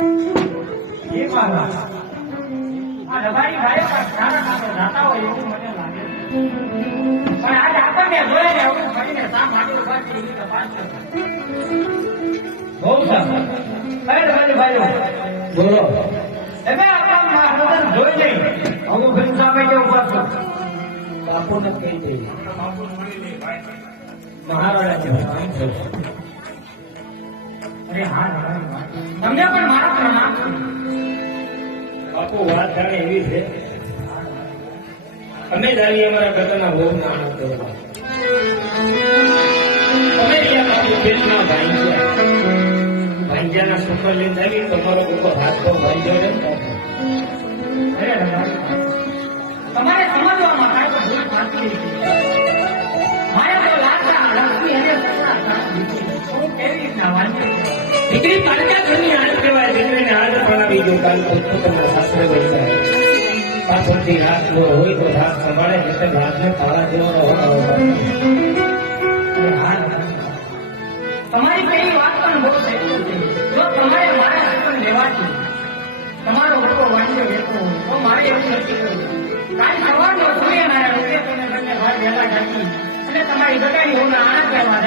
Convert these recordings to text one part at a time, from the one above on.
એ મારા આ રબારી ને એવું કરીને શા માટે. અરે રબારી અમુક ભાઈ સામે કે. અરે હા તમને પણ મારા પ્રણામ બાપુ વાત જાણે એવી છે. અમે જ આવીએ અમારા કાકાના બહુ નામ કરવા. અમે પેટના ભાંજ્યા ભાંજ્યાના સુપર લઈને આવી તમારો ઉપર હાથ તો ભાંજ્યો. તમારે સમજવામાં કાંઈ ભૂલ થતી મારે તો લાગતા લક્ષ્મી અને કેવી રીતના વાંચું? છું? દીકરી પાલકા ઘરની હાથ કહેવાય દીકરીને હાથ ભણાવી દો કાલ પોતપોતાના સાસરે વળતા પાછળથી રાત હોય તો રાત સંભાળે એટલે રાતને તાળા દેવાનો હોતા. તમારી પેલી વાત પણ બહુ છે. જો તમારે મારા પણ લેવાથી તમારો લોકો વાંચ્યો વેચવો હોય, તો મારે એવું નથી કાલ સવારનો સમય મારા રૂપિયા તમે બંને ઘર વહેલા જાગી અને તમારી બધા હું આનંદ કરવા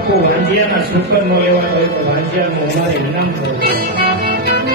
પાકું વાંજિયાના સુકર નો લેવા હોય તો વાંજિયાનું અમારે ઇનામ કરવું